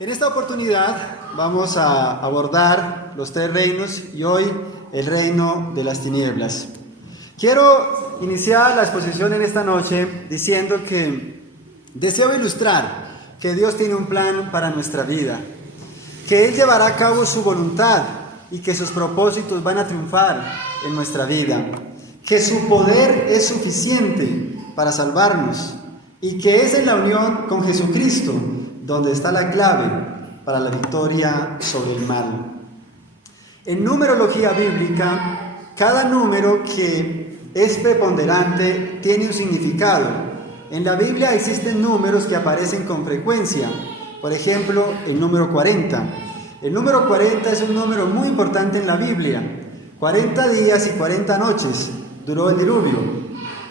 En esta oportunidad vamos a abordar los tres reinos y hoy el reino de las tinieblas. Quiero iniciar la exposición en esta noche diciendo que deseo ilustrar que Dios tiene un plan para nuestra vida, que Él llevará a cabo su voluntad y que sus propósitos van a triunfar en nuestra vida, que su poder es suficiente para salvarnos y que es en la unión con Jesucristo donde está la clave para la victoria sobre el mal. En numerología bíblica, cada número que es preponderante tiene un significado. En la Biblia existen números que aparecen con frecuencia. Por ejemplo, el número 40. El número 40 es un número muy importante en la Biblia. 40 días y 40 noches duró el diluvio.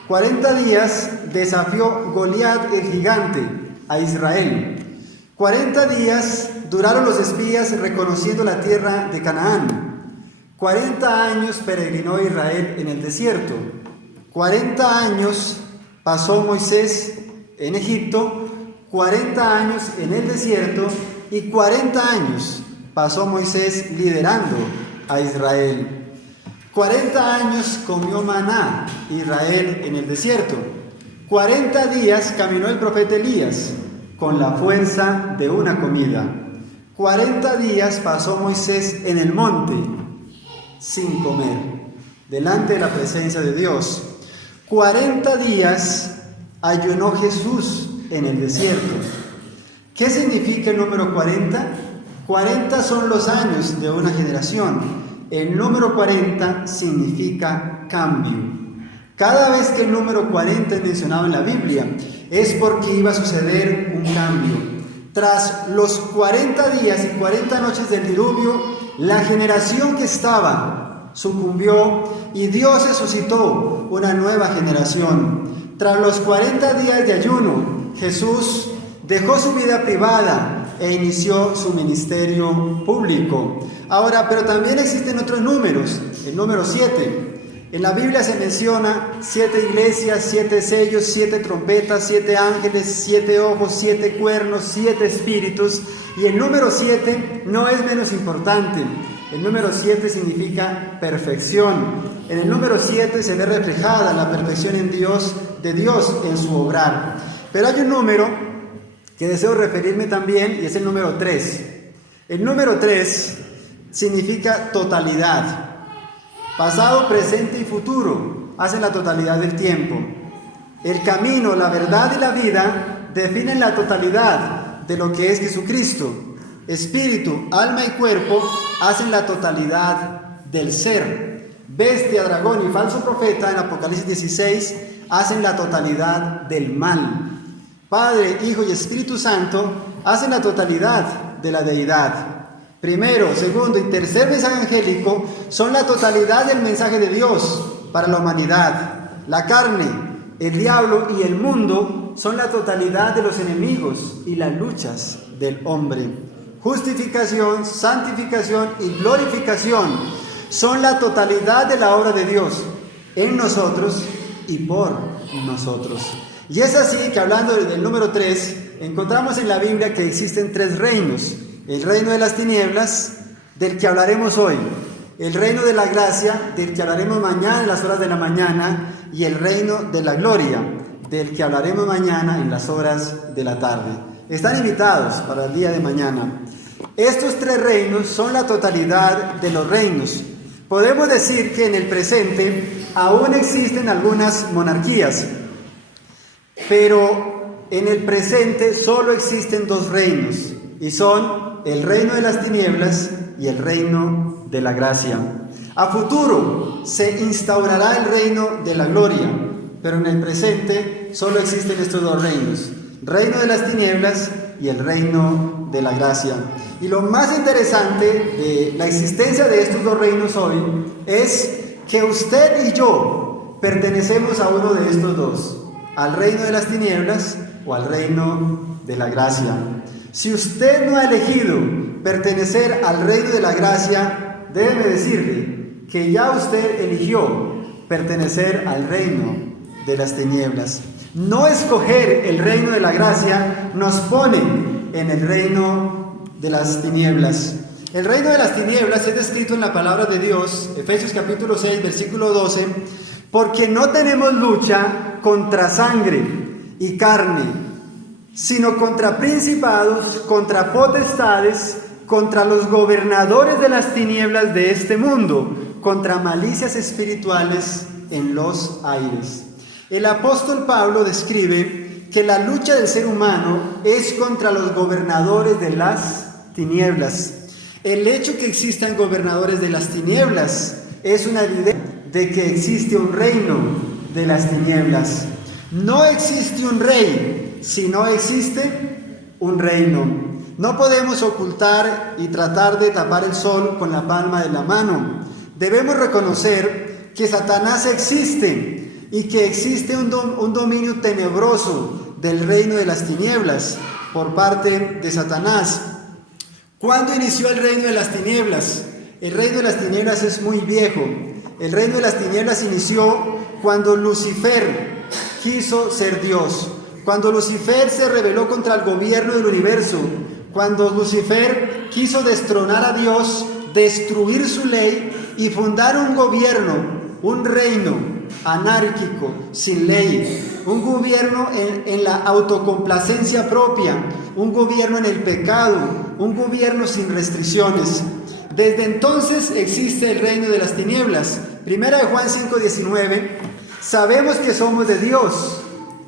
40 días desafió Goliat el gigante a Israel. 40 días duraron los espías reconociendo la tierra de Canaán. 40 años peregrinó Israel en el desierto. 40 años pasó Moisés en Egipto, 40 años en el desierto y 40 años pasó Moisés liderando a Israel. 40 años comió maná Israel en el desierto. 40 días caminó el profeta Elías con la fuerza de una comida. 40 días pasó Moisés en el monte sin comer, delante de la presencia de Dios. 40 días ayunó Jesús en el desierto. ¿Qué significa el número 40? 40 son los años de una generación. El número 40 significa cambio. Cada vez que el número 40 es mencionado en la Biblia, es porque iba a suceder un cambio. Tras los 40 días y 40 noches del diluvio, la generación que estaba sucumbió y Dios resucitó una nueva generación. Tras los 40 días de ayuno, Jesús dejó su vida privada e inició su ministerio público. Ahora, pero también existen otros números, el número 7. En la Biblia se menciona 7 iglesias, 7 sellos, 7 trompetas, 7 ángeles, 7 ojos, 7 cuernos, 7 espíritus. Y el número 7 no es menos importante. El número 7 significa perfección. En el número 7 se ve reflejada la perfección de Dios en su obrar. Pero hay un número que deseo referirme también y es el número 3. El número 3 significa totalidad. Pasado, presente y futuro hacen la totalidad del tiempo. El camino, la verdad y la vida definen la totalidad de lo que es Jesucristo. Espíritu, alma y cuerpo hacen la totalidad del ser. Bestia, dragón y falso profeta en Apocalipsis 16 hacen la totalidad del mal. Padre, Hijo y Espíritu Santo hacen la totalidad de la deidad. Primero, segundo y tercer mensaje angélico son la totalidad del mensaje de Dios para la humanidad. La carne, el diablo y el mundo son la totalidad de los enemigos y las luchas del hombre. Justificación, santificación y glorificación son la totalidad de la obra de Dios en nosotros y por nosotros. Y es así que hablando del número 3, encontramos en la Biblia que existen 3 reinos. El reino de las tinieblas, del que hablaremos hoy. El reino de la gracia, del que hablaremos mañana en las horas de la mañana. Y el reino de la gloria, del que hablaremos mañana en las horas de la tarde. Están invitados para el día de mañana. Estos 3 reinos son la totalidad de los reinos. Podemos decir que en el presente aún existen algunas monarquías, pero en el presente solo existen 2 reinos, y son el reino de las tinieblas y el reino de la gracia. A futuro se instaurará el reino de la gloria, pero en el presente solo existen estos 2 reinos, reino de las tinieblas y el reino de la gracia. Y lo más interesante de la existencia de estos 2 reinos hoy es que usted y yo pertenecemos a uno de estos 2, al reino de las tinieblas o al reino de la gracia. Si usted no ha elegido pertenecer al reino de la gracia, déjeme decirle que ya usted eligió pertenecer al reino de las tinieblas. No escoger el reino de la gracia nos pone en el reino de las tinieblas. El reino de las tinieblas es descrito en la palabra de Dios, Efesios capítulo 6, versículo 12, porque no tenemos lucha contra sangre y carne, sino contra principados, contra potestades, contra los gobernadores de las tinieblas de este mundo, contra malicias espirituales en los aires. El apóstol Pablo describe que la lucha del ser humano es contra los gobernadores de las tinieblas. El hecho que existan gobernadores de las tinieblas es una evidencia de que existe un reino de las tinieblas. No existe un rey si no existe un reino. No podemos ocultar y tratar de tapar el sol con la palma de la mano. Debemos reconocer que Satanás existe y que existe un dominio tenebroso del reino de las tinieblas por parte de Satanás. ¿Cuándo inició el reino de las tinieblas? El reino de las tinieblas es muy viejo. El reino de las tinieblas inició cuando Lucifer quiso ser Dios, cuando Lucifer se rebeló contra el gobierno del universo, cuando Lucifer quiso destronar a Dios, destruir su ley y fundar un gobierno, un reino anárquico, sin ley, un gobierno en la autocomplacencia propia, un gobierno en el pecado, un gobierno sin restricciones. Desde entonces existe el reino de las tinieblas. Primera de Juan 5:19, sabemos que somos de Dios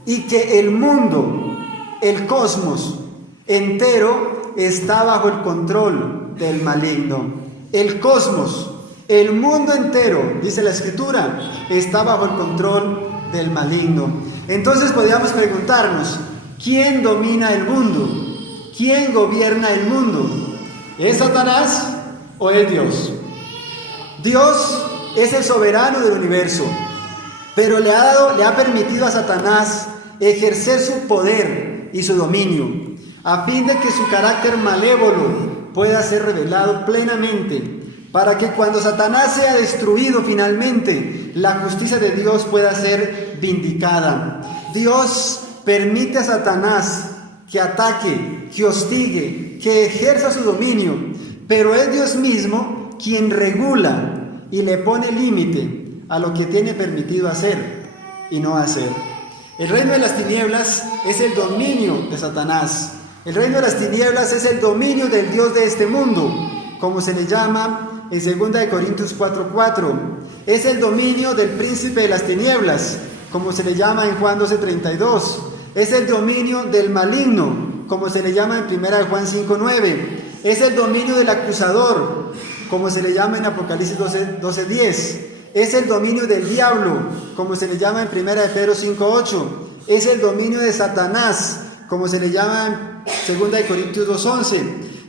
y que el mundo, el cosmos entero está bajo el control del maligno. El cosmos, el mundo entero, dice la Escritura, está bajo el control del maligno. Entonces podríamos preguntarnos, ¿quién domina el mundo? ¿Quién gobierna el mundo? ¿Es Satanás o es Dios? Dios es el soberano del universo, pero le ha permitido a Satanás ejercer su poder y su dominio, a fin de que su carácter malévolo pueda ser revelado plenamente, para que cuando Satanás sea destruido finalmente, la justicia de Dios pueda ser vindicada. Dios permite a Satanás que ataque, que hostigue, que ejerza su dominio, pero es Dios mismo quien regula y le pone límite a lo que tiene permitido hacer y no hacer. El reino de las tinieblas es el dominio de Satanás. El reino de las tinieblas es el dominio del Dios de este mundo, como se le llama en 2 Corintios 4:4. Es el dominio del príncipe de las tinieblas, como se le llama en Juan 12:32. Es el dominio del maligno, como se le llama en 1 Juan 5:9. Es el dominio del acusador, como se le llama en Apocalipsis 12:10. Es el dominio del diablo, como se le llama en 1 Pedro 5:8. Es el dominio de Satanás, como se le llama en 2 Corintios 2:11.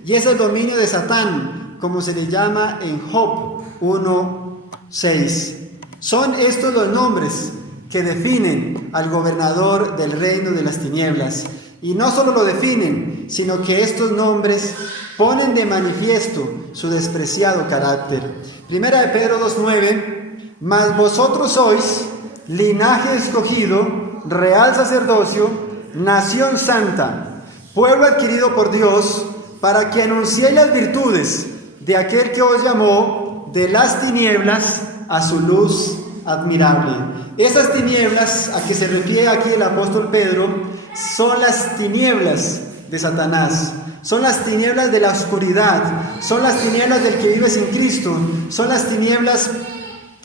Y es el dominio de Satán, como se le llama en Job 1:6. Son estos los nombres que definen al gobernador del reino de las tinieblas. Y no solo lo definen, sino que estos nombres ponen de manifiesto su despreciado carácter. Primera de Pedro 2:9, mas vosotros sois linaje escogido, real sacerdocio, nación santa, pueblo adquirido por Dios, para que anunciéis las virtudes de aquel que os llamó de las tinieblas a su luz admirable. Esas tinieblas a que se refiere aquí el apóstol Pedro son las tinieblas de Satanás, son las tinieblas de la oscuridad, son las tinieblas del que vive sin Cristo, son las tinieblas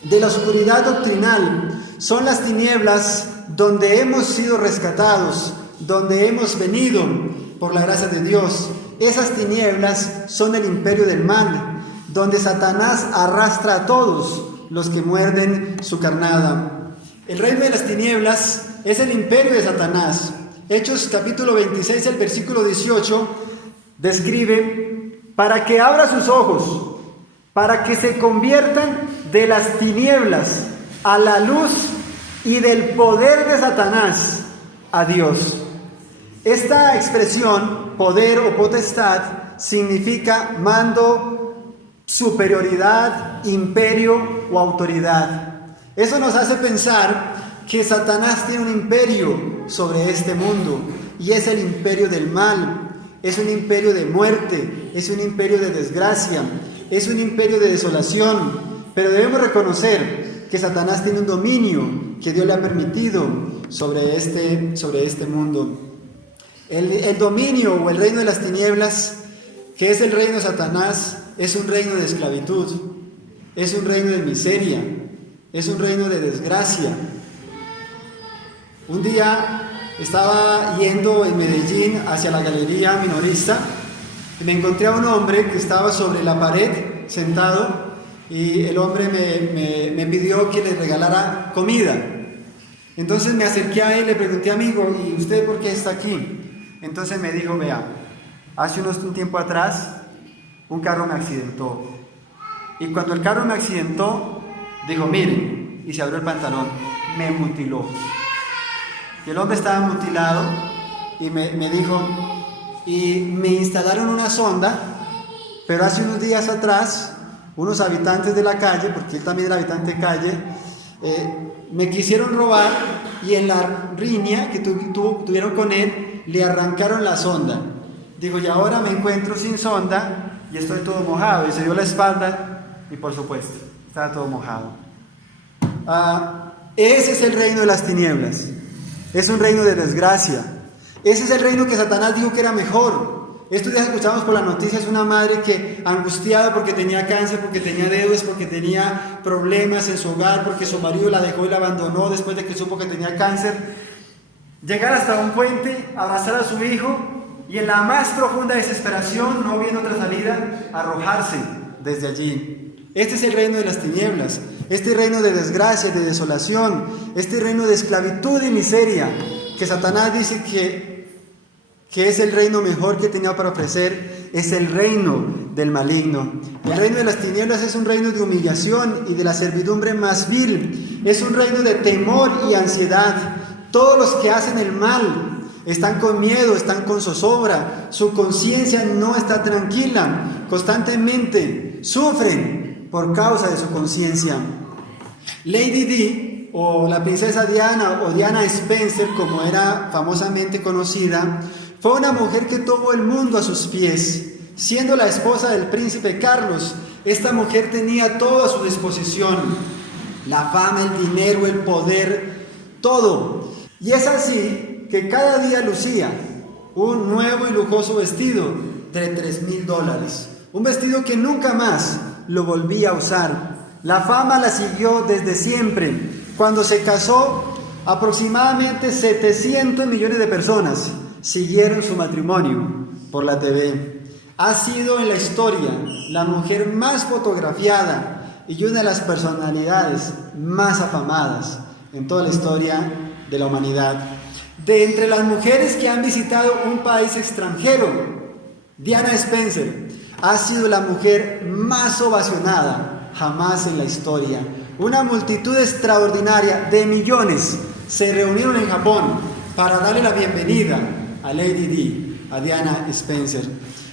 de la oscuridad doctrinal, son las tinieblas donde hemos sido rescatados, donde hemos venido por la gracia de Dios. Esas tinieblas son el imperio del mal, donde Satanás arrastra a todos los que muerden su carnada. El reino de las tinieblas es el imperio de Satanás. Hechos capítulo 26, el versículo 18, describe, para que abra sus ojos, para que se conviertan de las tinieblas a la luz y del poder de Satanás a Dios. Esta expresión, poder o potestad, significa mando, superioridad, imperio o autoridad. Eso nos hace pensar que Satanás tiene un imperio sobre este mundo, y es el imperio del mal. es un imperio de muerte, es un imperio de desgracia, es un imperio de desolación. Pero debemos reconocer que Satanás tiene un dominio que Dios le ha permitido sobre este mundo. El dominio o el reino de las tinieblas, que es el reino de Satanás, es un reino de esclavitud, es un reino de miseria, es un reino de desgracia. Un día estaba yendo en Medellín hacia la galería minorista y me encontré a un hombre que estaba sobre la pared sentado, y el hombre me pidió que le regalara comida. Entonces me acerqué a él y le pregunté: amigo, ¿y usted por qué está aquí? Entonces me dijo: vea, hace un tiempo atrás un carro me accidentó, y cuando el carro me accidentó, dijo, mire, y se abrió el pantalón, me mutiló. Y el hombre estaba mutilado y me dijo, y me instalaron una sonda, pero hace unos días atrás unos habitantes de la calle, porque él también era habitante de calle, me quisieron robar, y en la riña que tuvieron con él, le arrancaron la sonda. Digo, y ahora me encuentro sin sonda y estoy todo mojado. Y se dio la espalda y, por supuesto, estaba todo mojado. Ese es el reino de las tinieblas. Es un reino de desgracia. Ese es el reino que Satanás dijo que era mejor. Estos días escuchamos por las noticias una madre que, angustiada porque tenía cáncer, porque tenía deudas, porque tenía problemas en su hogar, porque su marido la dejó y la abandonó después de que supo que tenía cáncer, llegar hasta un puente, abrazar a su hijo y en la más profunda desesperación, no viendo otra salida, arrojarse desde allí. Este es el reino de las tinieblas, este reino de desgracia, de desolación, este reino de esclavitud y miseria, que Satanás dice que es el reino mejor que tenía para ofrecer, es el reino del maligno. El reino de las tinieblas es un reino de humillación y de la servidumbre más vil, es un reino de temor y ansiedad. Todos los que hacen el mal están con miedo, están con zozobra, su conciencia no está tranquila, constantemente sufren por causa de su conciencia. Lady Di, o la princesa Diana, o Diana Spencer, como era famosamente conocida, fue una mujer que tuvo el mundo a sus pies. Siendo la esposa del príncipe Carlos, esta mujer tenía todo a su disposición: la fama, el dinero, el poder, todo. Y es así que cada día lucía un nuevo y lujoso vestido de $3,000, un vestido que nunca más lo volvía a usar. La fama la siguió desde siempre. Cuando se casó, aproximadamente 700 millones de personas siguieron su matrimonio por la TV. Ha sido en la historia la mujer más fotografiada y una de las personalidades más afamadas en toda la historia de la humanidad. De entre las mujeres que han visitado un país extranjero, Diana Spencer ha sido la mujer más ovacionada jamás en la historia. Una multitud extraordinaria de millones se reunieron en Japón para darle la bienvenida a Lady Di, a Diana Spencer.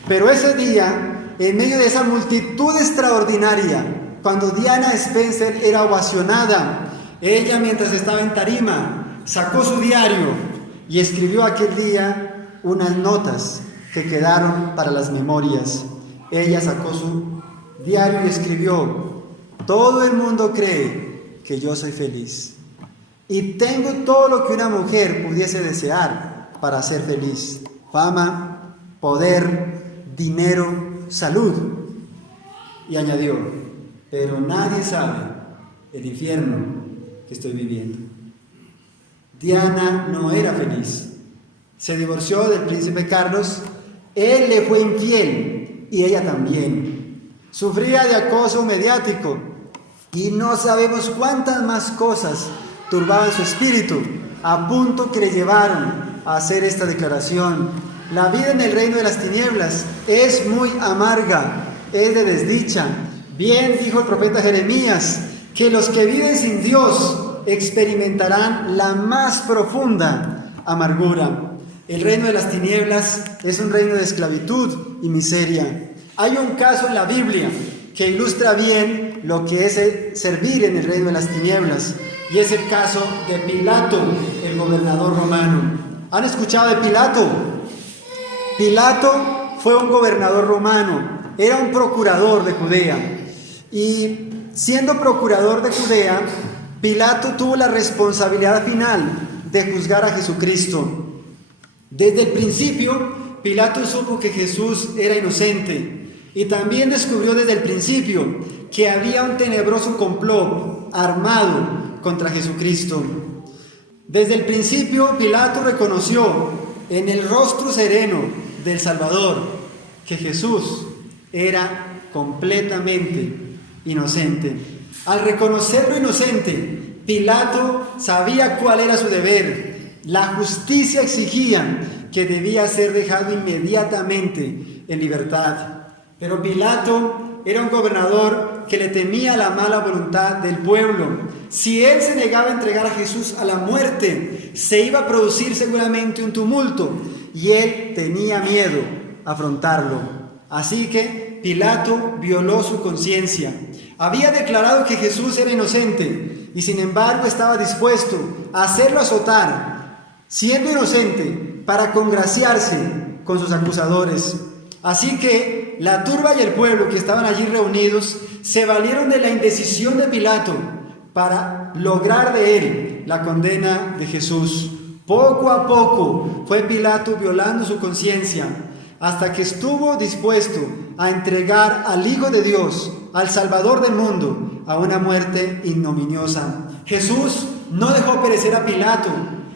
Pero ese día, en medio de esa multitud extraordinaria, cuando Diana Spencer era ovacionada, ella, mientras estaba en tarima, sacó su diario y escribió aquel día unas notas que quedaron para las memorias. Ella sacó su diario y escribió: todo el mundo cree que yo soy feliz y tengo todo lo que una mujer pudiese desear para ser feliz: fama, poder, dinero, salud. Y añadió: pero nadie sabe el infierno que estoy viviendo. Diana no era feliz. Se divorció del príncipe Carlos, él le fue infiel y ella también. Sufría de acoso mediático y no sabemos cuántas más cosas turbaban su espíritu, a punto que le llevaron a hacer esta declaración: la vida en el reino de las tinieblas es muy amarga, es de desdicha. Bien dijo el profeta Jeremías, que los que viven sin Dios experimentarán la más profunda amargura. El reino de las tinieblas es un reino de esclavitud y miseria. Hay un caso en la Biblia que ilustra bien lo que es servir en el reino de las tinieblas, y es el caso de Pilato, el gobernador romano. ¿Han escuchado de Pilato? Pilato fue un gobernador romano, era un procurador de Judea. Y siendo procurador de Judea, Pilato tuvo la responsabilidad final de juzgar a Jesucristo. Desde el principio, Pilato supo que Jesús era inocente y también descubrió desde el principio que había un tenebroso complot armado contra Jesucristo. Desde el principio, Pilato reconoció en el rostro sereno del Salvador que Jesús era completamente inocente. Al reconocerlo inocente, Pilato sabía cuál era su deber. La justicia exigía que debía ser dejado inmediatamente en libertad. Pero Pilato era un gobernador que le temía la mala voluntad del pueblo. Si él se negaba a entregar a Jesús a la muerte, se iba a producir seguramente un tumulto y él tenía miedo a afrontarlo. Así que Pilato violó su conciencia. Había declarado que Jesús era inocente y sin embargo estaba dispuesto a hacerlo azotar, siendo inocente, para congraciarse con sus acusadores. Así que la turba y el pueblo que estaban allí reunidos se valieron de la indecisión de Pilato para lograr de él la condena de Jesús. Poco a poco fue Pilato violando su conciencia hasta que estuvo dispuesto a entregar al Hijo de Dios, al Salvador del mundo, a una muerte ignominiosa. Jesús no dejó perecer a Pilato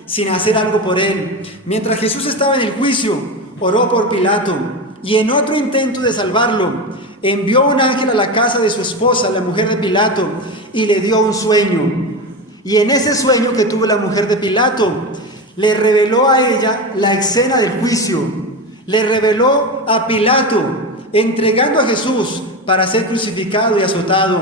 sin hacer algo por él. Mientras Jesús estaba en el juicio, oró por Pilato y en otro intento de salvarlo, envió un ángel a la casa de su esposa, la mujer de Pilato, y le dio un sueño. Y en ese sueño que tuvo la mujer de Pilato, le reveló a ella la escena del juicio. Le reveló a Pilato entregando a Jesús para ser crucificado y azotado.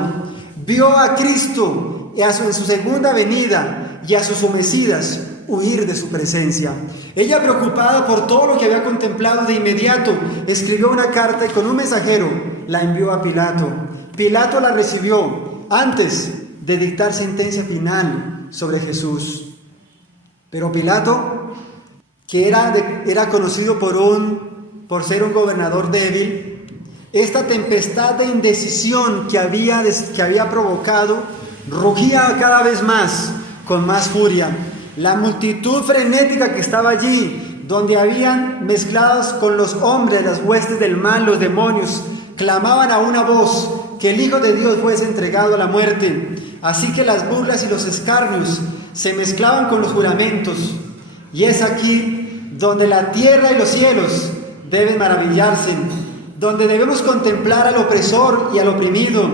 Vio a Cristo en su segunda venida y a sus homicidas huir de su presencia. Ella, preocupada por todo lo que había contemplado, de inmediato escribió una carta y con un mensajero la envió a Pilato. Pilato la recibió antes de dictar sentencia final sobre Jesús. Pero Pilato, que era conocido por ser un gobernador débil, esta tempestad de indecisión que había provocado, rugía cada vez más, con más furia. La multitud frenética que estaba allí, donde habían mezclados con los hombres las huestes del mal, los demonios, clamaban a una voz que el Hijo de Dios fuese entregado a la muerte. Así que las burlas y los escarnios se mezclaban con los juramentos. Y es aquí donde la tierra y los cielos deben maravillarse, donde debemos contemplar al opresor y al oprimido.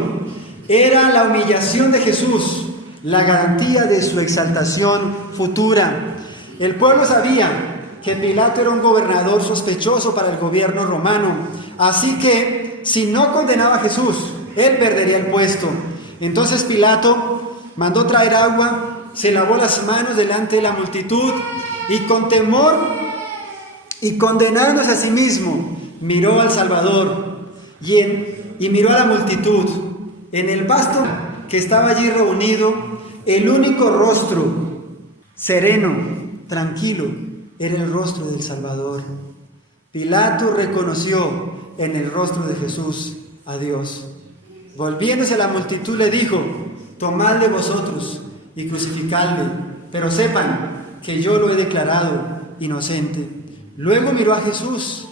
Era la humillación de Jesús la garantía de su exaltación futura. El pueblo sabía que Pilato era un gobernador sospechoso para el gobierno romano, así que si no condenaba a Jesús, él perdería el puesto. Entonces Pilato mandó traer agua, se lavó las manos delante de la multitud y con temor y condenándose a sí mismo, miró al Salvador y miró a la multitud. En el vasto que estaba allí reunido, el único rostro sereno, tranquilo, era el rostro del Salvador. Pilato reconoció en el rostro de Jesús a Dios. Volviéndose a la multitud le dijo: tomadle vosotros y crucificadle, pero sepan que yo lo he declarado inocente. Luego miró a Jesús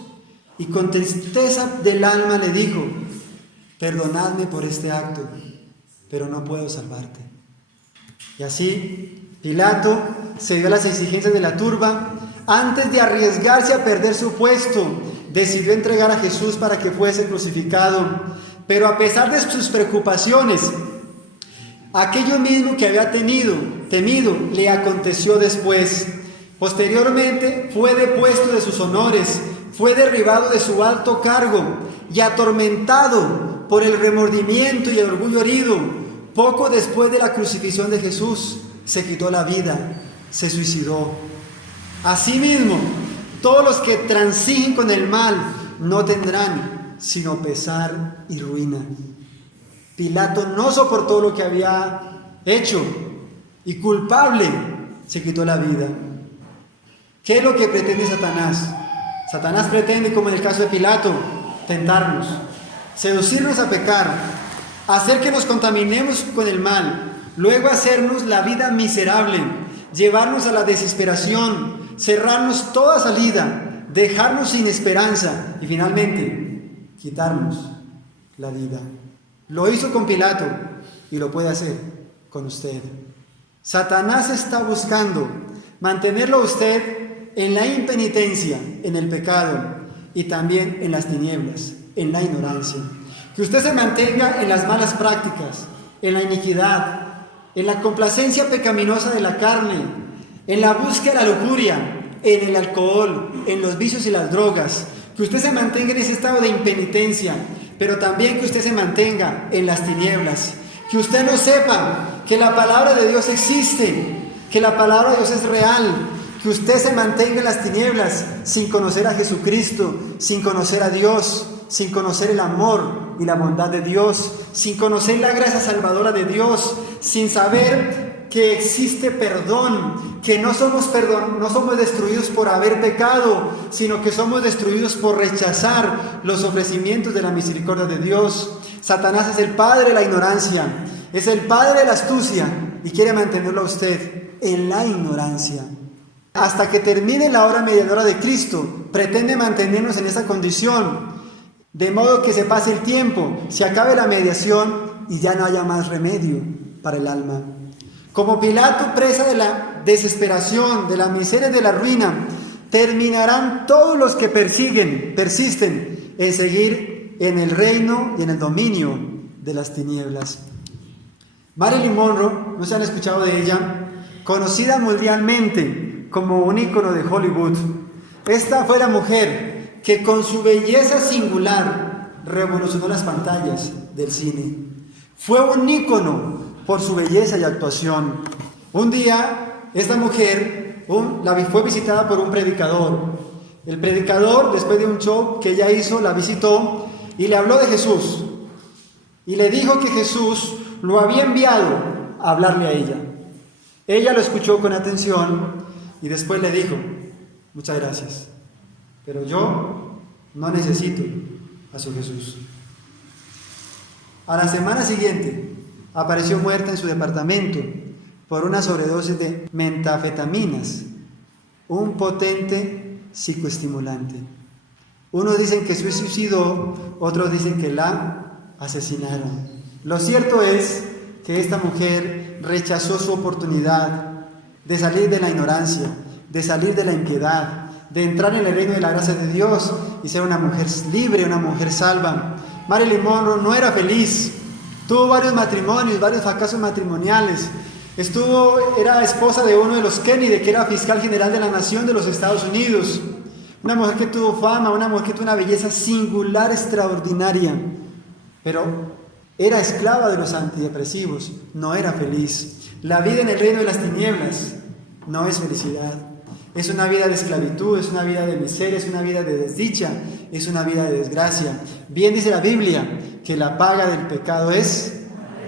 y con tristeza del alma le dijo: perdonadme por este acto, pero no puedo salvarte. Y así Pilato cedió a las exigencias de la turba. Antes de arriesgarse a perder su puesto, decidió entregar a Jesús para que fuese crucificado. Pero a pesar de sus preocupaciones, aquello mismo que había temido, le aconteció después. Posteriormente fue depuesto de sus honores, fue derribado de su alto cargo y atormentado por el remordimiento y el orgullo herido. Poco después de la crucifixión de Jesús, se quitó la vida, se suicidó. Asimismo, todos los que transigen con el mal no tendrán sino pesar y ruina. Pilato no soportó lo que había hecho y culpable se quitó la vida. ¿Qué es lo que pretende Satanás? Satanás pretende, como en el caso de Pilato, tentarnos, seducirnos a pecar, hacer que nos contaminemos con el mal, luego hacernos la vida miserable, llevarnos a la desesperación, cerrarnos toda salida, dejarnos sin esperanza y finalmente quitarnos la vida. Lo hizo con Pilato y lo puede hacer con usted. Satanás está buscando mantenerlo a usted en la impenitencia, en el pecado y también en las tinieblas, en la ignorancia. Que usted se mantenga en las malas prácticas, en la iniquidad, en la complacencia pecaminosa de la carne, en la búsqueda de la lujuria, en el alcohol, en los vicios y las drogas. Que usted se mantenga en ese estado de impenitencia, pero también que usted se mantenga en las tinieblas. Que usted no sepa que la palabra de Dios existe, que la palabra de Dios es real. Que usted se mantenga en las tinieblas sin conocer a Jesucristo, sin conocer a Dios, sin conocer el amor y la bondad de Dios, sin conocer la gracia salvadora de Dios, sin saber que existe perdón, que no somos destruidos por haber pecado, sino que somos destruidos por rechazar los ofrecimientos de la misericordia de Dios. Satanás es el padre de la ignorancia, es el padre de la astucia y quiere mantenerlo a usted en la ignorancia. Hasta que termine la hora mediadora de Cristo, pretende mantenernos en esa condición, de modo que se pase el tiempo, se acabe la mediación y ya no haya más remedio para el alma. Como Pilato, presa de la desesperación, de la miseria y de la ruina, terminarán todos los que persisten en seguir en el reino y en el dominio de las tinieblas. Marilyn Monroe, ¿no se han escuchado de ella? Conocida mundialmente como un ícono de Hollywood. Esta fue la mujer que con su belleza singular revolucionó las pantallas del cine. Fue un ícono por su belleza y actuación. Un día, esta mujer fue visitada por un predicador. El predicador, después de un show que ella hizo, la visitó y le habló de Jesús. Y le dijo que Jesús lo había enviado a hablarle a ella. Ella lo escuchó con atención y después le dijo: muchas gracias, pero yo no necesito a su Jesús. A la semana siguiente apareció muerta en su departamento por una sobredosis de metanfetaminas, un potente psicoestimulante. Unos dicen que se suicidó, otros dicen que la asesinaron. Lo cierto es que esta mujer rechazó su oportunidad de salir de la ignorancia, de salir de la impiedad, de entrar en el reino de la gracia de Dios y ser una mujer libre, una mujer salva. Marilyn Monroe no era feliz, tuvo varios matrimonios, varios fracasos matrimoniales. Era esposa de uno de los Kennedy, que era fiscal general de la nación de los Estados Unidos. Una mujer que tuvo fama, una mujer que tuvo una belleza singular, extraordinaria, pero era esclava de los antidepresivos, no era feliz. La vida en el reino de las tinieblas no es felicidad. Es una vida de esclavitud, es una vida de miseria, es una vida de desdicha, es una vida de desgracia. Bien dice la Biblia que la paga del pecado es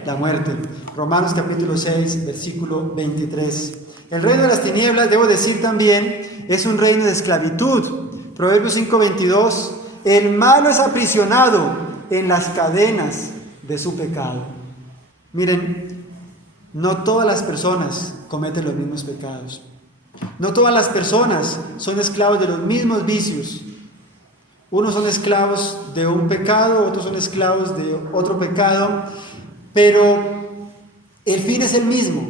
la muerte. Romanos capítulo 6, versículo 23. El reino de las tinieblas, debo decir también, es un reino de esclavitud. Proverbios 5:22, el malo es aprisionado en las cadenas de su pecado. Miren, no todas las personas cometen los mismos pecados. No todas las personas son esclavos de los mismos vicios. Unos son esclavos de un pecado, otros son esclavos de otro pecado, pero el fin es el mismo,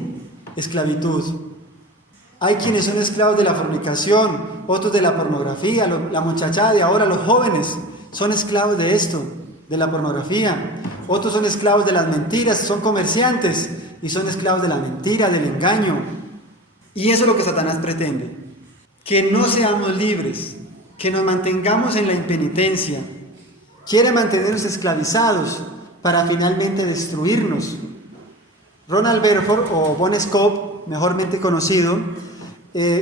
esclavitud. Hay quienes son esclavos de la fornicación, otros de la pornografía. La muchachada de ahora, los jóvenes, son esclavos de esto, de la pornografía. Otros son esclavos de las mentiras, son comerciantes y son esclavos de la mentira, del engaño. Y eso es lo que Satanás pretende, que no seamos libres, que nos mantengamos en la impenitencia. Quiere mantenernos esclavizados para finalmente destruirnos. Ronald Belfort, o Bon Scott, mejormente conocido,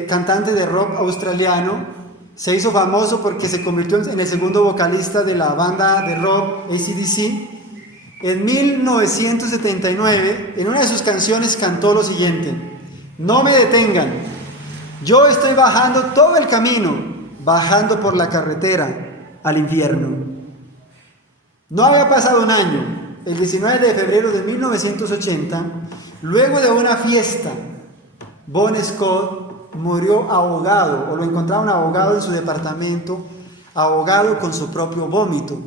cantante de rock australiano, se hizo famoso porque se convirtió en el segundo vocalista de la banda de rock AC/DC. En 1979, en una de sus canciones cantó lo siguiente: no me detengan, yo estoy bajando todo el camino, bajando por la carretera al infierno. No había pasado un año, el 19 de febrero de 1980, luego de una fiesta, Bon Scott murió ahogado, o lo encontraron ahogado en su departamento, ahogado con su propio vómito,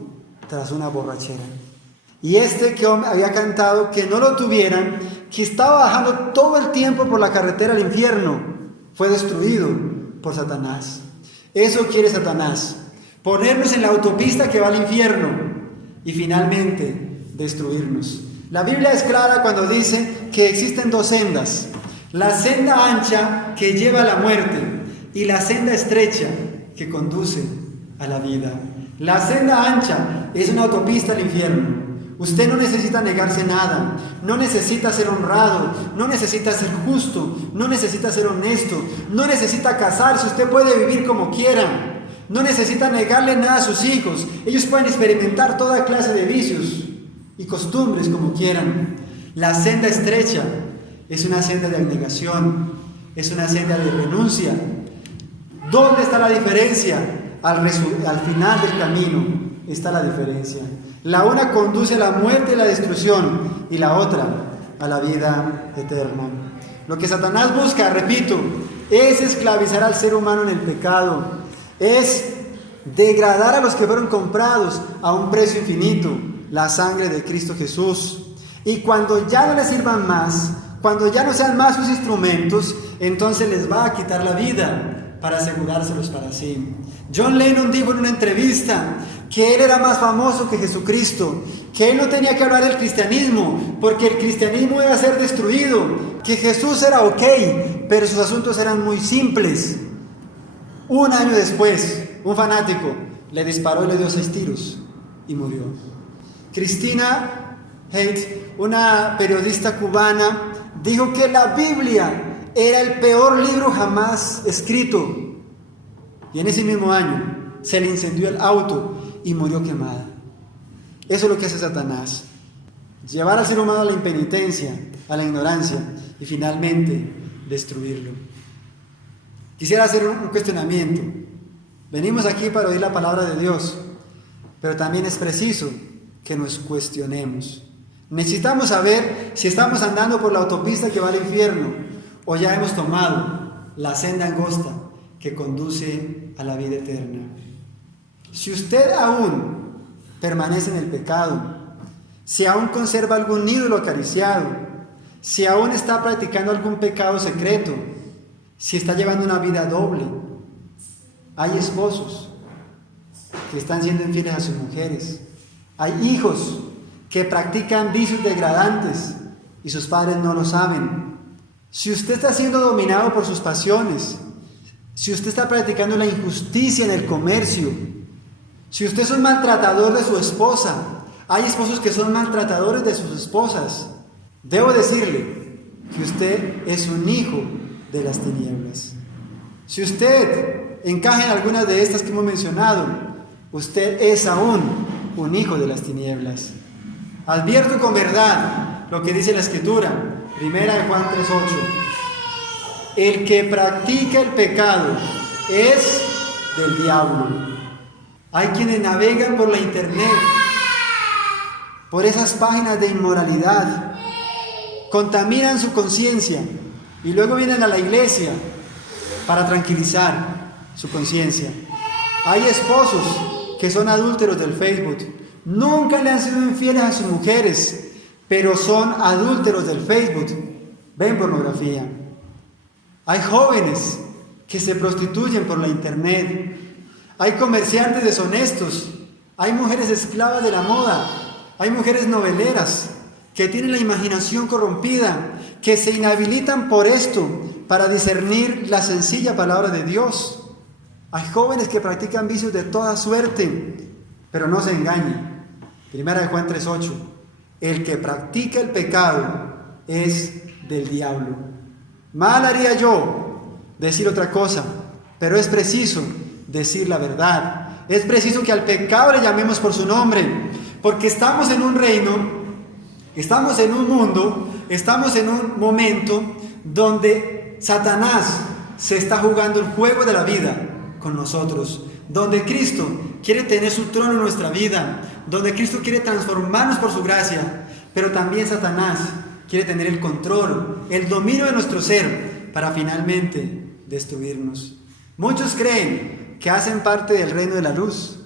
tras una borrachera. Y que había cantado que no lo tuvieran, que estaba bajando todo el tiempo por la carretera al infierno, fue destruido por Satanás. Eso quiere Satanás, ponernos en la autopista que va al infierno y finalmente destruirnos. La Biblia es clara cuando dice que existen dos sendas: la senda ancha que lleva a la muerte y la senda estrecha que conduce a la vida. La senda ancha es una autopista al infierno. Usted no necesita negarse nada, no necesita ser honrado, no necesita ser justo, no necesita ser honesto, no necesita casarse, usted puede vivir como quiera, no necesita negarle nada a sus hijos, ellos pueden experimentar toda clase de vicios y costumbres como quieran. La senda estrecha es una senda de abnegación, es una senda de renuncia. ¿Dónde está la diferencia? Al final del camino está la diferencia. La una conduce a la muerte y la destrucción, y la otra a la vida eterna. Lo que Satanás busca, repito, es esclavizar al ser humano en el pecado, es degradar a los que fueron comprados a un precio infinito, la sangre de Cristo Jesús. Y cuando ya no les sirvan más, cuando ya no sean más sus instrumentos, entonces les va a quitar la vida para asegurárselos para sí. John Lennon dijo en una entrevista que él era más famoso que Jesucristo, que él no tenía que hablar del cristianismo, porque el cristianismo iba a ser destruido, que Jesús era ok, pero sus asuntos eran muy simples. Un año después, un fanático le disparó y le dio 6 tiros y murió. Christina Haidt, una periodista cubana, dijo que la Biblia era el peor libro jamás escrito. Y en ese mismo año se le incendió el auto y murió quemada. Eso es lo que hace Satanás: llevar al ser humano a la impenitencia, a la ignorancia y finalmente destruirlo. Quisiera hacer un cuestionamiento. Venimos aquí para oír la palabra de Dios, pero también es preciso que nos cuestionemos. Necesitamos saber si estamos andando por la autopista que va al infierno o ya hemos tomado la senda angosta que conduce a la vida eterna. Si usted aún permanece en el pecado, si aún conserva algún ídolo acariciado, si aún está practicando algún pecado secreto, si está llevando una vida doble, hay esposos que están siendo infieles a sus mujeres, hay hijos que practican vicios degradantes y sus padres no lo saben. Si usted está siendo dominado por sus pasiones, si usted está practicando la injusticia en el comercio, si usted es un maltratador de su esposa, hay esposos que son maltratadores de sus esposas, debo decirle que usted es un hijo de las tinieblas. Si usted encaja en algunas de estas que hemos mencionado, usted es aún un hijo de las tinieblas. Advierto con verdad lo que dice la Escritura, 1 Juan 3:8. El que practica el pecado es del diablo. Hay quienes navegan por la internet, por esas páginas de inmoralidad, contaminan su conciencia y luego vienen a la iglesia para tranquilizar su conciencia. Hay esposos que son adúlteros del Facebook, nunca le han sido infieles a sus mujeres, pero son adúlteros del Facebook, ven pornografía. Hay jóvenes que se prostituyen por la internet, hay comerciantes deshonestos, hay mujeres esclavas de la moda, hay mujeres noveleras que tienen la imaginación corrompida, que se inhabilitan por esto para discernir la sencilla palabra de Dios. Hay jóvenes que practican vicios de toda suerte, pero no se engañen. 1 Juan 3:8. El que practica el pecado es del diablo. Mal haría yo decir otra cosa, pero es preciso decir la verdad. Es preciso que al pecado le llamemos por su nombre, porque estamos en un reino, estamos en un mundo, estamos en un momento donde Satanás se está jugando el juego de la vida con nosotros, donde Cristo quiere tener su trono en nuestra vida, donde Cristo quiere transformarnos por su gracia, pero también Satanás quiere tener el control, el dominio de nuestro ser para finalmente destruirnos. Muchos creen que hacen parte del reino de la luz,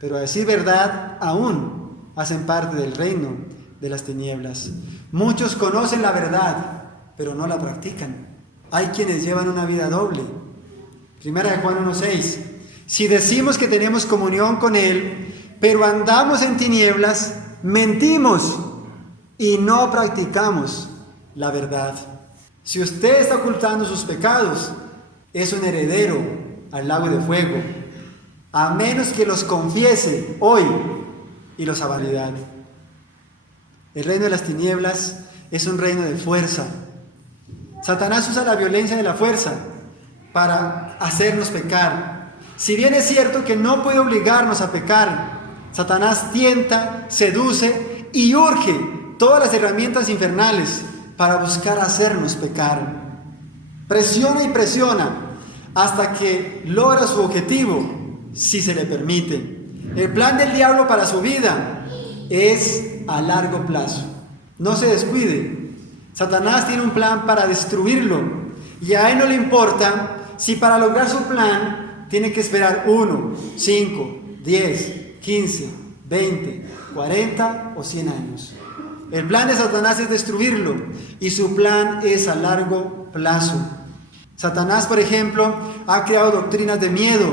pero a decir verdad, aún hacen parte del reino de las tinieblas. Muchos conocen la verdad, pero no la practican. Hay quienes llevan una vida doble. Primera de Juan 1:6. Si decimos que tenemos comunión con Él, pero andamos en tinieblas, mentimos y no practicamos la verdad. Si usted está ocultando sus pecados, es un heredero al lago de fuego, a menos que los confiese hoy y los abandone. El reino de las tinieblas es un reino de fuerza. Satanás usa la violencia de la fuerza para hacernos pecar. Si bien es cierto que no puede obligarnos a pecar, Satanás tienta, seduce y urge todas las herramientas infernales para buscar hacernos pecar. Presiona y presiona hasta que logra su objetivo, si se le permite. El plan del diablo para su vida es a largo plazo. No se descuide. Satanás tiene un plan para destruirlo y a él no le importa si para lograr su plan tiene que esperar 1, 5, 10, 15, 20, 40 o 100 años. El plan de Satanás es destruirlo y su plan es a largo plazo. Satanás, por ejemplo, ha creado doctrinas de miedo,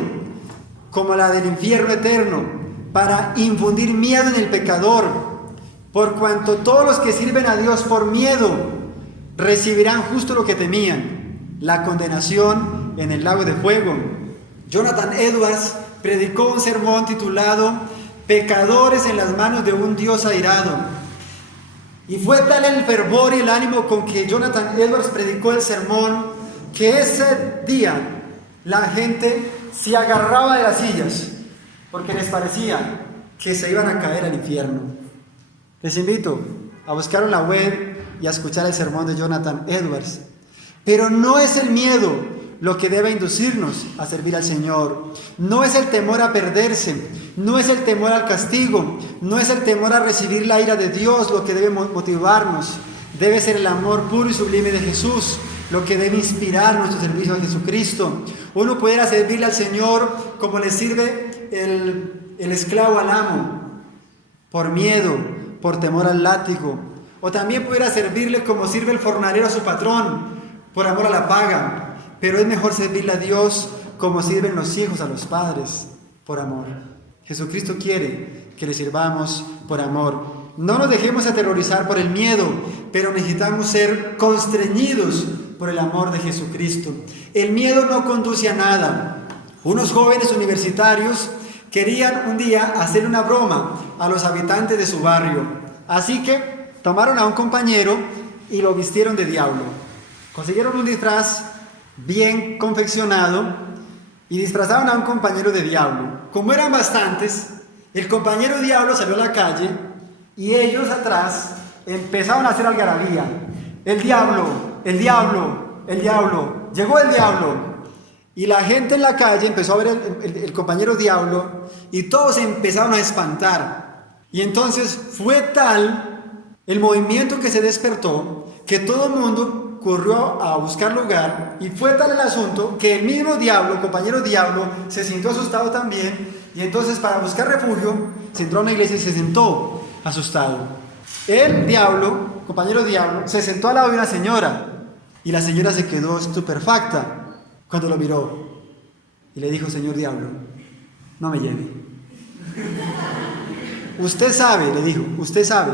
como la del infierno eterno, para infundir miedo en el pecador, por cuanto todos los que sirven a Dios por miedo recibirán justo lo que temían, la condenación en el lago de fuego. Jonathan Edwards predicó un sermón titulado Pecadores en las manos de un Dios airado. Y fue tal el fervor y el ánimo con que Jonathan Edwards predicó el sermón, que ese día la gente se agarraba de las sillas, porque les parecía que se iban a caer al infierno. Les invito a buscar en la web y a escuchar el sermón de Jonathan Edwards. Pero no es el miedo lo que debe inducirnos a servir al Señor. No es el temor a perderse, no es el temor al castigo, no es el temor a recibir la ira de Dios lo que debe motivarnos. Debe ser el amor puro y sublime de Jesús lo que debe inspirar nuestro servicio a Jesucristo. Uno pudiera servirle al Señor como le sirve el esclavo al amo, por miedo, por temor al látigo. O también pudiera servirle como sirve el jornalero a su patrón, por amor a la paga. Pero es mejor servirle a Dios como sirven los hijos a los padres, por amor. Jesucristo quiere que le sirvamos por amor. No nos dejemos aterrorizar por el miedo, pero necesitamos ser constreñidos por el amor de Jesucristo. El miedo no conduce a nada. Unos jóvenes universitarios querían un día hacer una broma a los habitantes de su barrio. Así que tomaron a un compañero y lo vistieron de diablo. Consiguieron un disfraz bien confeccionado y disfrazaron a un compañero de diablo. Como eran bastantes, el compañero diablo salió a la calle y ellos atrás empezaron a hacer algarabía. El diablo, el diablo, el diablo, llegó el diablo. Y la gente en la calle empezó a ver el compañero diablo y todos se empezaron a espantar. Y entonces fue tal el movimiento que se despertó que todo el mundo corrió a buscar lugar, y fue tal el asunto que el mismo diablo, el compañero diablo, se sintió asustado también, y entonces para buscar refugio se entró a una iglesia y se sentó asustado. El diablo, compañero diablo, se sentó al lado de una señora, y la señora se quedó estupefacta cuando lo miró y le dijo: señor diablo, no me lleve. Usted sabe, le dijo, usted sabe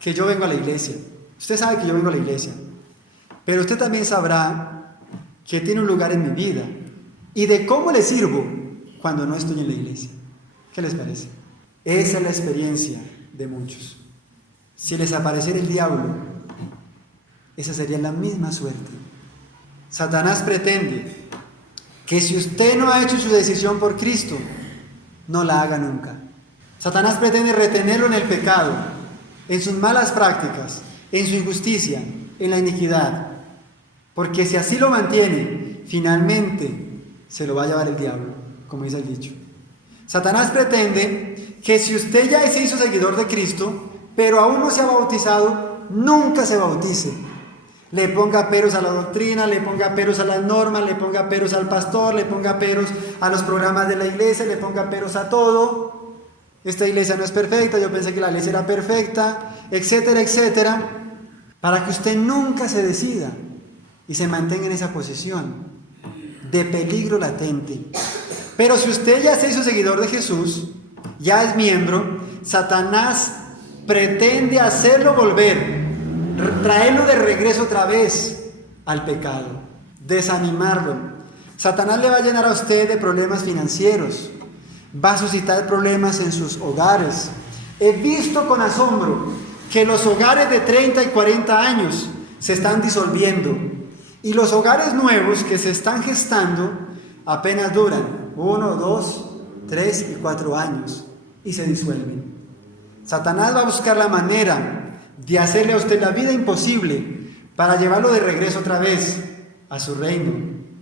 que yo vengo a la iglesia, usted sabe que yo vengo a la iglesia, pero usted también sabrá que tiene un lugar en mi vida y de cómo le sirvo cuando no estoy en la iglesia. ¿Qué les parece? Esa es la experiencia de muchos. Si les apareciera el diablo, esa sería la misma suerte. Satanás pretende que si usted no ha hecho su decisión por Cristo, no la haga nunca. Satanás pretende retenerlo en el pecado, en sus malas prácticas, en su injusticia, en la iniquidad. Porque si así lo mantiene, finalmente se lo va a llevar el diablo, como dice el dicho. Satanás pretende que si usted ya se hizo seguidor de Cristo, pero aún no se ha bautizado, nunca se bautice. Le ponga peros a la doctrina, le ponga peros a las normas, le ponga peros al pastor, le ponga peros a los programas de la iglesia, le ponga peros a todo. Esta iglesia no es perfecta, yo pensé que la iglesia era perfecta, etcétera, etcétera, para que usted nunca se decida y se mantenga en esa posición de peligro latente. Pero si usted ya se hizo seguidor de Jesús, ya es miembro, Satanás pretende hacerlo volver, traerlo de regreso otra vez al pecado, desanimarlo. Satanás le va a llenar a usted de problemas financieros, va a suscitar problemas en sus hogares. He visto con asombro que los hogares de 30 y 40 años se están disolviendo y los hogares nuevos que se están gestando apenas duran 1, 2, 3 y 4 años y se disuelven. Satanás va a buscar la manera de hacerle a usted la vida imposible para llevarlo de regreso otra vez a su reino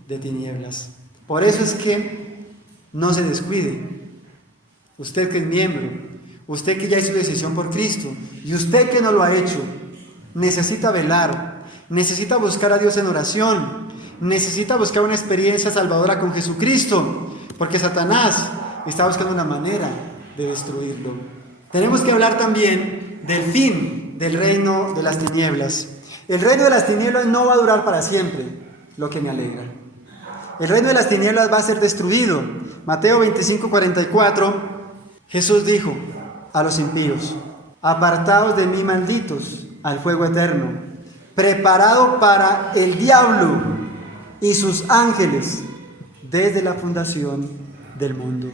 de tinieblas. Por eso es que no se descuide. Usted que es miembro, usted que ya hizo decisión por Cristo y usted que no lo ha hecho, necesita velar, necesita buscar a Dios en oración, necesita buscar una experiencia salvadora con Jesucristo, porque Satanás está buscando una manera de destruirlo. Tenemos que hablar también del fin del reino de las tinieblas. El reino de las tinieblas no va a durar para siempre, lo que me alegra. El reino de las tinieblas va a ser destruido. Mateo 25:44, Jesús dijo a los impíos: apartaos de mí, malditos, al fuego eterno, preparado para el diablo y sus ángeles desde la fundación del mundo.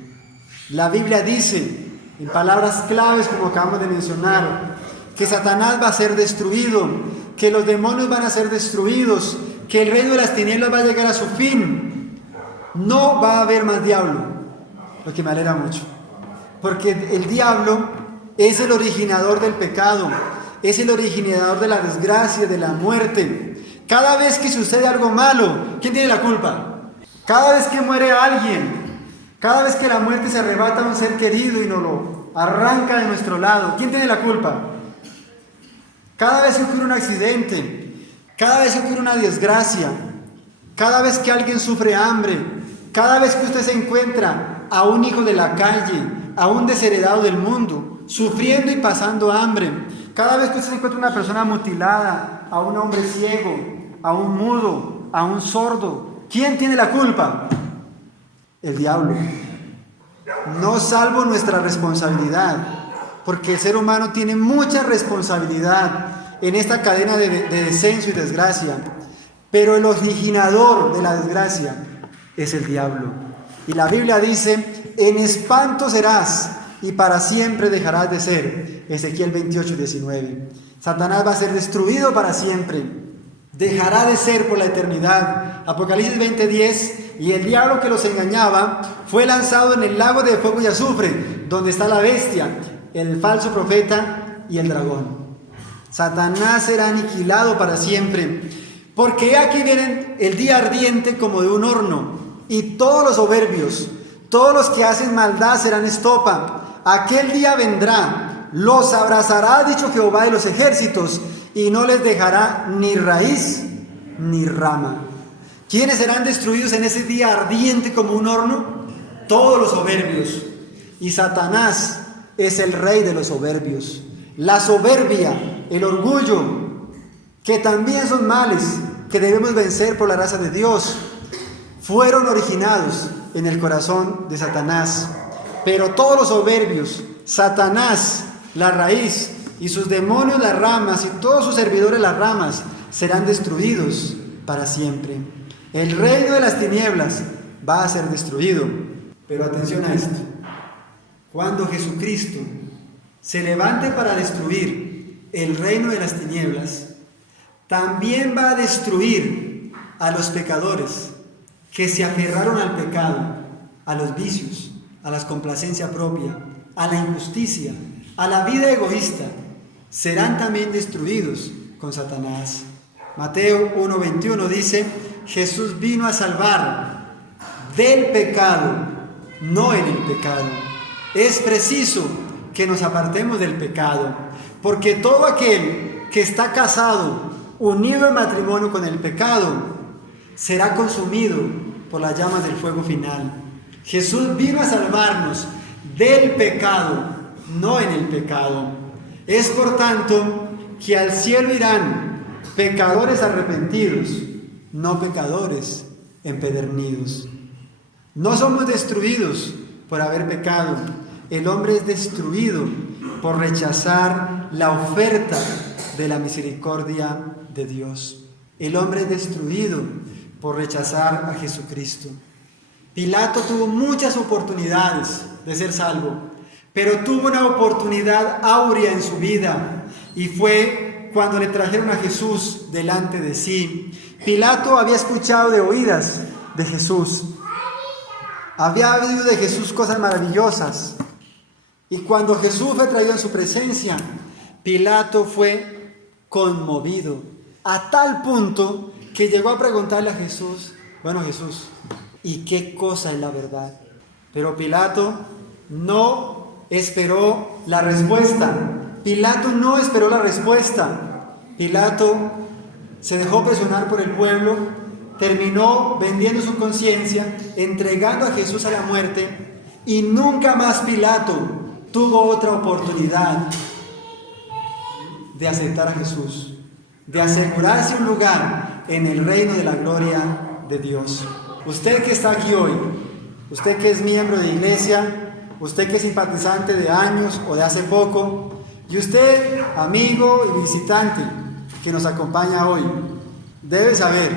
La Biblia dice, en palabras claves como acabamos de mencionar, que Satanás va a ser destruido, que los demonios van a ser destruidos, que el reino de las tinieblas va a llegar a su fin. No va a haber más diablo, lo que me alegra mucho, porque el diablo es el originador del pecado, es el originador de la desgracia, de la muerte. Cada vez que sucede algo malo, ¿quién tiene la culpa? Cada vez que muere alguien, cada vez que la muerte se arrebata a un ser querido y nos lo arranca de nuestro lado, ¿quién tiene la culpa? Cada vez que ocurre un accidente, cada vez que ocurre una desgracia, cada vez que alguien sufre hambre, cada vez que usted se encuentra a un hijo de la calle, a un desheredado del mundo, sufriendo y pasando hambre, cada vez que usted se encuentra una persona mutilada, a un hombre ciego, a un mudo, a un sordo, ¿quién tiene la culpa? El diablo. No salvo nuestra responsabilidad, porque el ser humano tiene mucha responsabilidad en esta cadena de descenso y desgracia, pero el originador de la desgracia es el diablo. Y la Biblia dice: en espanto serás y para siempre dejarás de ser. Ezequiel 28:19. Satanás va a ser destruido para siempre, dejará de ser por la eternidad. Apocalipsis 20:10. Y el diablo que los engañaba fue lanzado en el lago de fuego y azufre, donde está la bestia, el falso profeta y el dragón. Satanás será aniquilado para siempre, porque aquí viene el día ardiente como de un horno, y todos los soberbios, todos los que hacen maldad serán estopa. Aquel día vendrá, los abrazará, ha dicho Jehová de los ejércitos, y no les dejará ni raíz ni rama. ¿Quiénes serán destruidos en ese día ardiente como un horno? Todos los soberbios. Y Satanás es el rey de los soberbios. La soberbia, el orgullo, que también son males que debemos vencer por la gracia de Dios, fueron originados en el corazón de Satanás. Pero todos los soberbios, Satanás, la raíz, y sus demonios, las ramas, y todos sus servidores, las ramas, serán destruidos para siempre. El reino de las tinieblas va a ser destruido. Pero atención a esto: cuando Jesucristo se levante para destruir el reino de las tinieblas, también va a destruir a los pecadores que se aferraron al pecado, a los vicios, a la complacencia propia, a la injusticia, a la vida egoísta. Serán también destruidos con Satanás. Mateo 1:21 dice: Jesús vino a salvar del pecado, no en el pecado. Es preciso que nos apartemos del pecado, porque todo aquel que está casado, unido en matrimonio con el pecado, será consumido por las llamas del fuego final. Jesús vino a salvarnos del pecado, no en el pecado. Es por tanto que al cielo irán pecadores arrepentidos, no pecadores empedernidos. No somos destruidos por haber pecado. El hombre es destruido por rechazar la oferta de la misericordia de Dios. El hombre es destruido por rechazar a Jesucristo. Pilato tuvo muchas oportunidades de ser salvo, pero tuvo una oportunidad áurea en su vida, y fue cuando le trajeron a Jesús delante de sí. Pilato había escuchado de oídas de Jesús, había oído de Jesús cosas maravillosas, y cuando Jesús fue traído en su presencia, Pilato fue conmovido, a tal punto que llegó a preguntarle a Jesús: bueno, Jesús, ¿y qué cosa es la verdad? Pero Pilato no esperó la respuesta. Pilato no esperó la respuesta. Pilato se dejó presionar por el pueblo, terminó vendiendo su conciencia, entregando a Jesús a la muerte, y nunca más Pilato tuvo otra oportunidad de aceptar a Jesús, de asegurarse un lugar en el reino de la gloria de Dios. Usted que está aquí hoy, usted que es miembro de iglesia, usted que es simpatizante de años o de hace poco, y usted, amigo y visitante que nos acompaña hoy, debe saber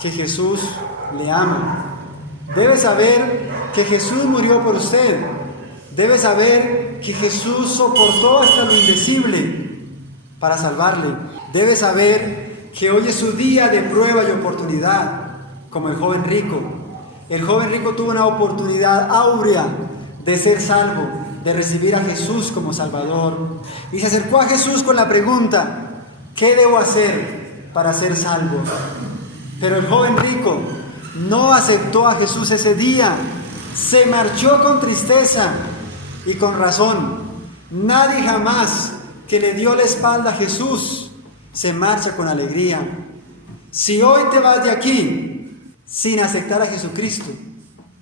que Jesús le ama. Debe saber que Jesús murió por usted. Debe saber que Jesús soportó hasta lo indecible para salvarle. Debe saber que hoy es su día de prueba y oportunidad, como el joven rico. El joven rico tuvo una oportunidad áurea de ser salvo, de recibir a Jesús como Salvador. Y se acercó a Jesús con la pregunta: ¿qué debo hacer para ser salvo? Pero el joven rico no aceptó a Jesús ese día. Se marchó con tristeza y con razón. Nadie jamás que le dio la espalda a Jesús se marcha con alegría. Si hoy te vas de aquí sin aceptar a Jesucristo,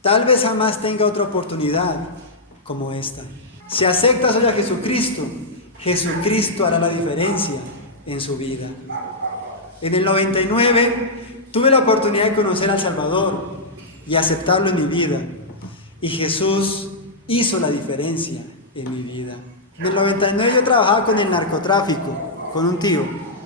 tal vez jamás tenga otra oportunidad como esta. Si aceptas hoy a Jesucristo, Jesucristo hará la diferencia en su vida. En el 99 tuve la oportunidad de conocer al Salvador y aceptarlo en mi vida, y Jesús hizo la diferencia en mi vida. En el 99 yo trabajaba con el narcotráfico, con un tío.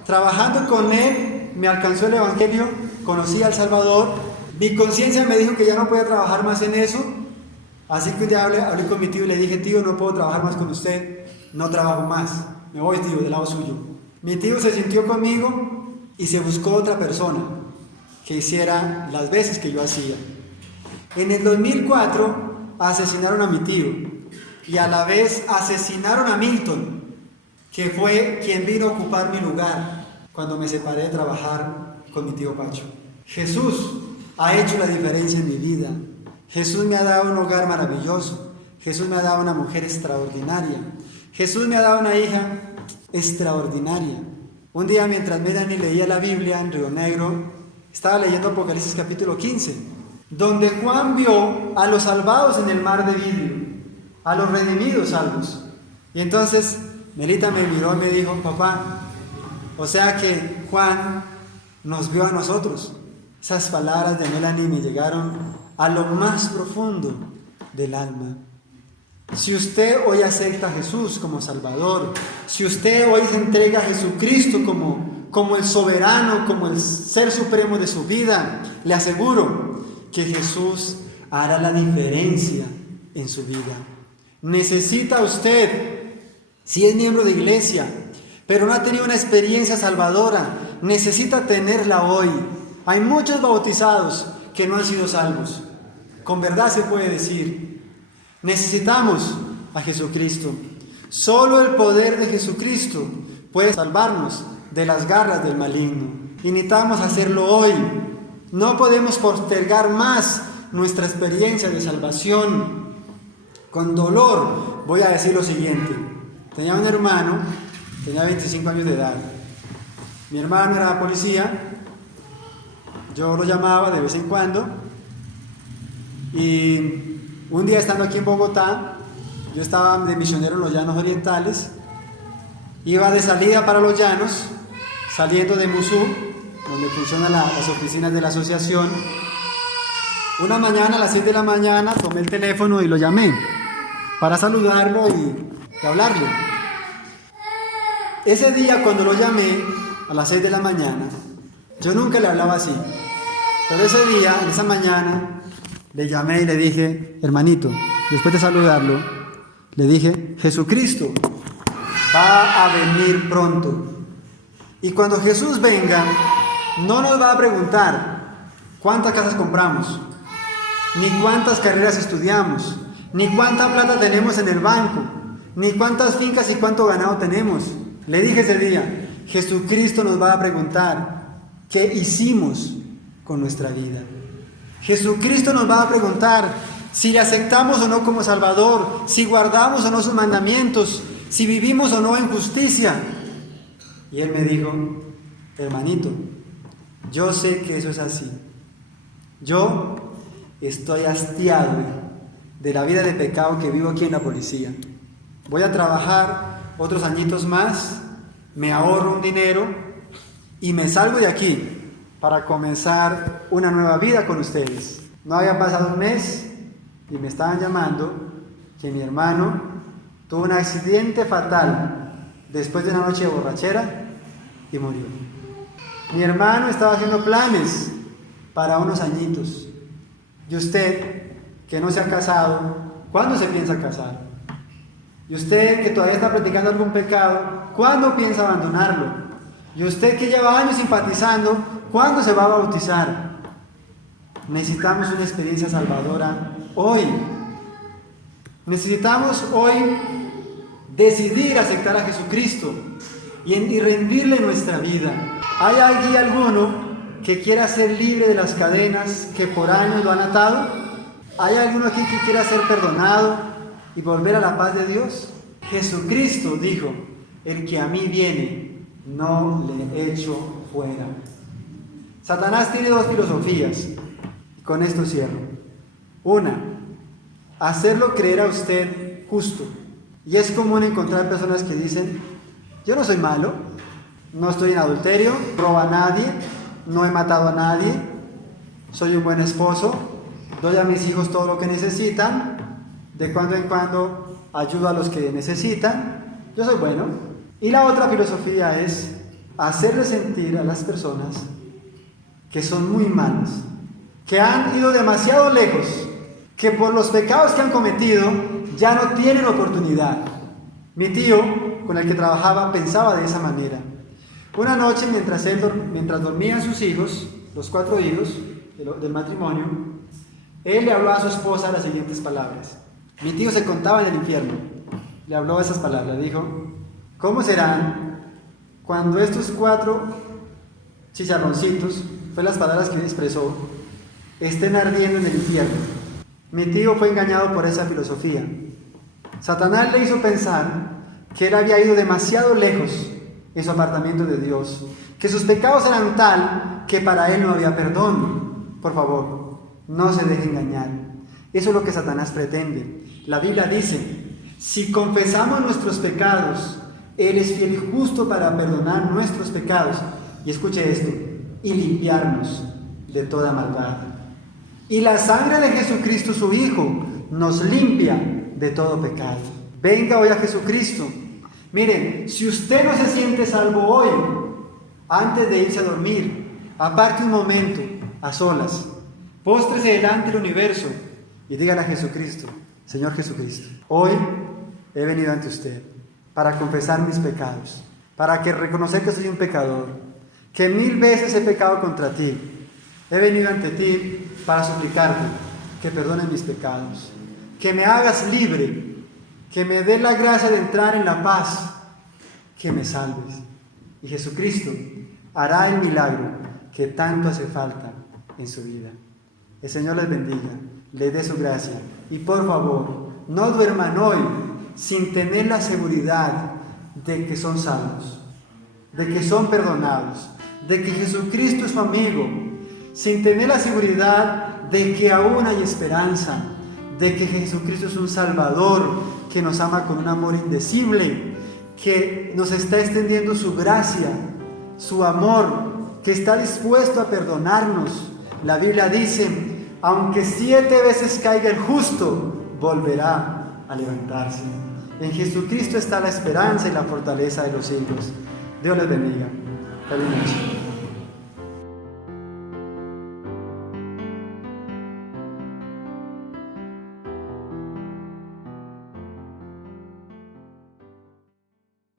Trabajando con él me alcanzó el Evangelio, conocí al Salvador. Mi conciencia me dijo que ya no podía trabajar más en eso, así que un día hablé con mi tío y le dije: tío, no puedo trabajar más con usted, no trabajo más, me voy, tío, del lado suyo. Mi tío se sintió conmigo y se buscó otra persona que hiciera las veces que yo hacía. En el 2004 asesinaron a mi tío, y a la vez asesinaron a Milton, que fue quien vino a ocupar mi lugar cuando me separé de trabajar con mi tío Pacho. Jesús ha hecho la diferencia en mi vida. Jesús me ha dado un hogar maravilloso. Jesús me ha dado una mujer extraordinaria. Jesús me ha dado una hija extraordinaria. Un día, mientras Melanie leía la Biblia en Río Negro, estaba leyendo Apocalipsis capítulo 15, donde Juan vio a los salvados en el mar de vidrio, a los redimidos salvos. Y entonces Melita me miró y me dijo: papá, o sea que Juan nos vio a nosotros. Esas palabras de Melanie me llegaron a lo más profundo del alma. Si usted hoy acepta a Jesús como Salvador, si usted hoy se entrega a Jesucristo como el soberano, como el ser supremo de su vida, le aseguro que Jesús hará la diferencia en su vida. Necesita usted, si es miembro de iglesia, pero no ha tenido una experiencia salvadora, necesita tenerla hoy. Hay muchos bautizados que no han sido salvos. Con verdad se puede decir. Necesitamos a Jesucristo. Solo el poder de Jesucristo puede salvarnos de las garras del maligno. Y necesitamos hacerlo hoy. No podemos postergar más nuestra experiencia de salvación. Con dolor voy a decir lo siguiente. Tenía un hermano, tenía 25 años de edad. Mi hermano era policía, yo lo llamaba de vez en cuando, y un día estando aquí en Bogotá, yo estaba de misionero en los Llanos Orientales, iba de salida para los Llanos, saliendo de Musú, donde funcionan las oficinas de la asociación. Una mañana a las 6 de la mañana tomé el teléfono y lo llamé para saludarlo y hablarle. Ese día cuando lo llamé a las 6 de la mañana, yo nunca le hablaba así, pero ese día, en esa mañana, le llamé y le dije: hermanito, después de saludarlo, le dije: Jesucristo va a venir pronto. Y cuando Jesús venga, no nos va a preguntar cuántas casas compramos, ni cuántas carreras estudiamos, ni cuánta plata tenemos en el banco, ni cuántas fincas y cuánto ganado tenemos. Le dije ese día: Jesucristo nos va a preguntar qué hicimos con nuestra vida. Jesucristo nos va a preguntar si le aceptamos o no como Salvador, si guardamos o no sus mandamientos, si vivimos o no en justicia. Y él me dijo: hermanito, yo sé que eso es así. Yo estoy hastiado de la vida de pecado que vivo aquí en la policía. Voy a trabajar otros añitos más, me ahorro un dinero y me salgo de aquí para comenzar una nueva vida con ustedes. No había pasado un mes y me estaban llamando que mi hermano tuvo un accidente fatal después de una noche de borrachera y murió. Mi hermano estaba haciendo planes para unos añitos. Y usted, que no se ha casado, ¿cuándo se piensa casar? Y usted, que todavía está practicando algún pecado, ¿cuándo piensa abandonarlo? Y usted, que lleva años simpatizando, ¿cuándo se va a bautizar? Necesitamos una experiencia salvadora hoy. Necesitamos hoy decidir aceptar a Jesucristo y rendirle nuestra vida. ¿Hay aquí alguno que quiera ser libre de las cadenas que por años lo han atado? ¿Hay alguno aquí que quiera ser perdonado y volver a la paz de Dios? Jesucristo dijo: el que a mí viene, no le echo fuera. Satanás tiene dos filosofías, y con esto cierro. Una, hacerlo creer a usted justo. Y es común encontrar personas que dicen: yo no soy malo, no estoy en adulterio, no robo a nadie, no he matado a nadie, soy un buen esposo, doy a mis hijos todo lo que necesitan, de cuando en cuando ayudo a los que necesitan, yo soy bueno. Y la otra filosofía es hacerle sentir a las personas que son muy malas, que han ido demasiado lejos, que por los pecados que han cometido ya no tienen oportunidad. Mi tío, con el que trabajaba, pensaba de esa manera. Una noche, mientras dormían sus hijos, los 4 hijos del matrimonio, él le habló a su esposa las siguientes palabras. Mi tío se contaba en el infierno. Le habló esas palabras. Dijo: ¿cómo serán cuando estos 4 chicharroncitos, fue las palabras que él expresó, estén ardiendo en el infierno? Mi tío fue engañado por esa filosofía. Satanás le hizo pensar que él había ido demasiado lejos en su apartamiento de Dios, que sus pecados eran tal que para él no había perdón. Por favor, no se deje engañar. Eso es lo que Satanás pretende. La Biblia dice: si confesamos nuestros pecados, Él es fiel y justo para perdonar nuestros pecados. Y escuche esto: y limpiarnos de toda maldad. Y la sangre de Jesucristo, su Hijo, nos limpia de todo pecado. Venga hoy a Jesucristo. Miren, si usted no se siente salvo hoy, antes de irse a dormir, aparte un momento, a solas, póstrese delante del universo y dígale a Jesucristo: Señor Jesucristo, hoy he venido ante usted para confesar mis pecados, para que reconocer que soy un pecador, que 1000 veces he pecado contra ti. He venido ante ti para suplicarte que perdones mis pecados, que me hagas libre, que me dé la gracia de entrar en la paz, que me salves. Y Jesucristo hará el milagro que tanto hace falta en su vida. El Señor les bendiga, les dé su gracia. Y por favor, no duerman hoy sin tener la seguridad de que son salvos, de que son perdonados, de que Jesucristo es su amigo, sin tener la seguridad de que aún hay esperanza, de que Jesucristo es un Salvador que nos ama con un amor indecible, que nos está extendiendo su gracia, su amor, que está dispuesto a perdonarnos. La Biblia dice, aunque 7 veces caiga el justo, volverá a levantarse. En Jesucristo está la esperanza y la fortaleza de los siglos. Dios les bendiga. Feliz noche.